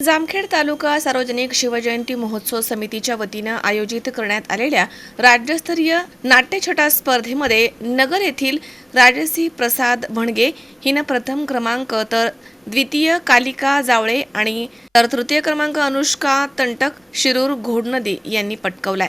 जामखेड तालुका सार्वजनिक शिवजयंती महोत्सव समितीच्या वतीनं आयोजित करण्यात आलेल्या राज्यस्तरीय नाट्यछटा स्पर्धेमध्ये नगर येथील राजसी प्रसाद भणगे हिनं प्रथम क्रमांक तर द्वितीय कालिका जावळे आणि तर तृतीय क्रमांक अनुष्का तंटक शिरूर घोडनदी यांनी पटकवलाय.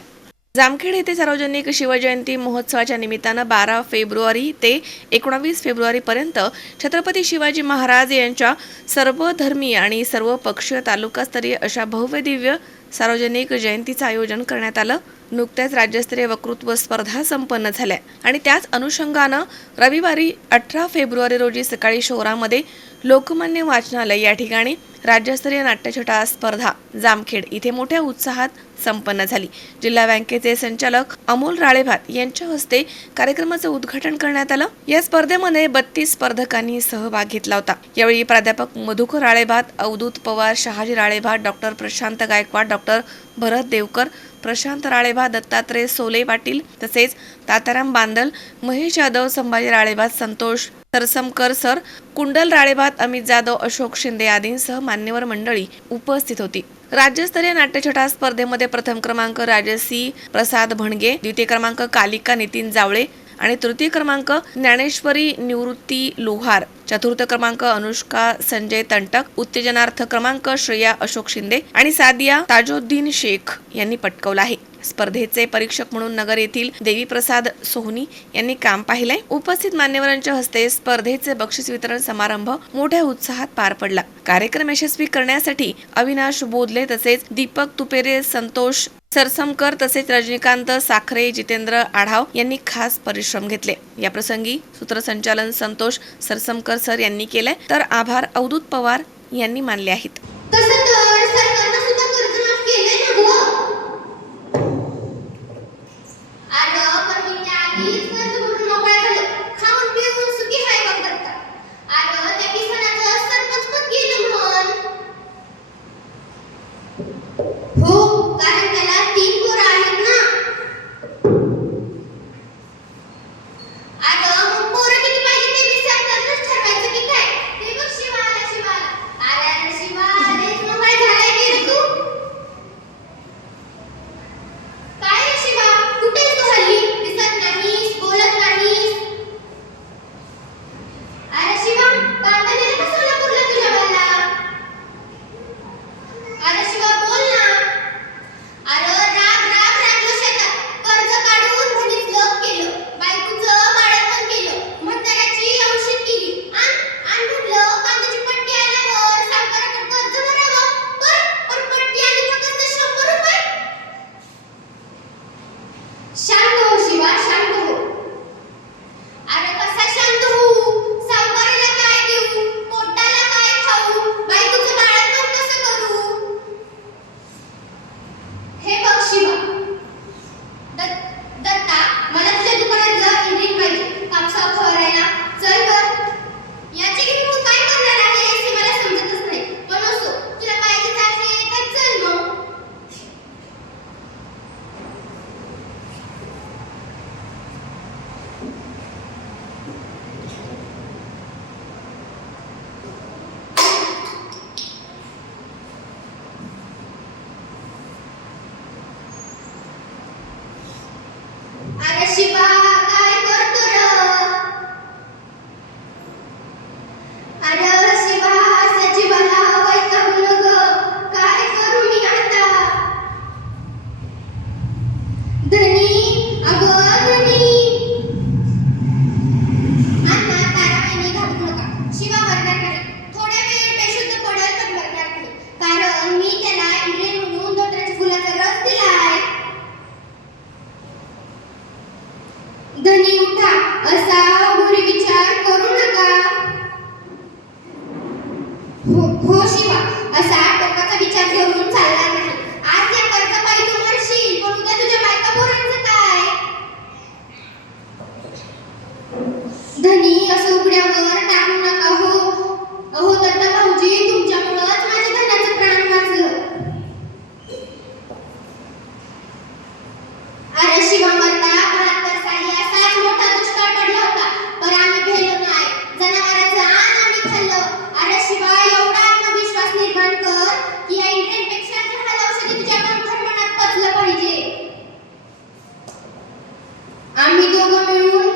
जामखेड येथे सार्वजनिक शिवजयंती महोत्सवाच्या निमित्तानं बारा फेब्रुवारी ते एकोणावीस फेब्रुवारीपर्यंत छत्रपती शिवाजी महाराज यांच्या सर्वधर्मीय आणि सर्व पक्षीय तालुकास्तरीय अशा भव्य दिव्य सार्वजनिक जयंतीचं आयोजन करण्यात आलं. नुकत्याच राज्यस्तरीय वक्तृत्व स्पर्धा संपन्न झाल्या आणि त्याच अनुषंगानं रविवारी अठरा फेब्रुवारी रोजी सकाळी शहरामध्ये लोकमान्य वाचनालय या ठिकाणी राज्यस्तरीय नाट्यछटा स्पर्धा जामखेड इथे मोठ्या उत्साहात संपन्न झाली. जिल्हा बँकेचे संचालक अमोल राळेभात यांच्या हस्ते कार्यक्रमाचं उद्घाटन करण्यात आलं. या स्पर्धेमध्ये बत्तीस स्पर्धकांनी सहभाग घेतला होता. यावेळी प्राध्यापक मधुकर राळेभात अवधूत पवार शहाजी राळेभात डॉक्टर प्रशांत गायकवाड डॉक्टर भरत देवकर प्रशांत राळेभा दत्तात्रय सोले पाटील तसेच ताताराम बांदल महेश यादव संभाजी राळेभात संतोष सरसमकर सर कुंडल राळेभात अमित जाधव अशोक शिंदे आदींसह मान्यवर मंडळी उपस्थित होती. राज्यस्तरीय नाट्यछटा स्पर्धेमध्ये प्रथम क्रमांक राजसी प्रसाद भणगे द्वितीय क्रमांक कालिका नितीन जावळे आणि तृतीय क्रमांक ज्ञानेश्वरी निवृत्ती लोहार. चतुर्थ क्रमांक अनुष्का संजय तंटक. उत्तेजनार्थ क्रमांक श्रेया अशोक शिंदे आणि सादिया ताजोद्दीन शेख यांनी पटकवला आहे. स्पर्धेचे परीक्षक म्हणून नगर येथील देवी प्रसाद सोहनी यांनी काम पाहिलंय. उपस्थित मान्यवरांच्या हस्ते स्पर्धेचे बक्षीस वितरण समारंभ मोठ्या उत्साहात पार पडला. कार्यक्रम यशस्वी करण्यासाठी अविनाश बोधले तसेच दीपक तुपेरे संतोष सरसमकर तसेच रजनीकांत साखरे जितेंद्र आढाव यांनी खास परिश्रम घेतले. या प्रसंगी सूत्रसंचालन संतोष सरसमकर सर यांनी केले. तर आभार अवधूत पवार यांनी मानले आहेत. धनी असं उघड्यावर टाकू नका हो. अहो दत्ता भाऊजी तुमच्यामुळंच माझ्या धनाचं प्राण वाचलं. अरे शिवा मरता आम्ही भेलो नाही. जनावरांचं आण अरे शिवा एवढा आत्मविश्वास निर्माण कर की या इंटरनेटपेक्षा लहान औषधी तुझ्या पाहिजे. आम्ही दोघं मिळून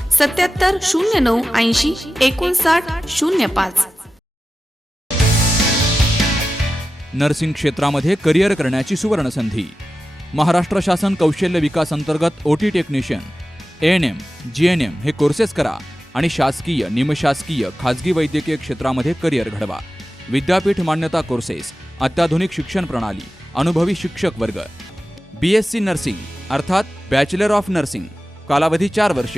सत्याहत्तर शून्य नऊ ऐंशी एकोणसाठ शून्य पाच. नर्सिंग क्षेत्रामध्ये करिअर करण्याची सुवर्ण संधी महाराष्ट्र शासन कौशल्य विकास अंतर्गत OT technician N M G N M हे कोर्सेस करा आणि शासकीय निमशासकीय खाजगी वैद्यकीय क्षेत्रामध्ये करिअर घडवा. विद्यापीठ मान्यता कोर्सेस अत्याधुनिक शिक्षण प्रणाली अनुभवी शिक्षक वर्ग. बी एस सी नर्सिंग अर्थात बॅचलर ऑफ नर्सिंग कालावधी चार वर्ष.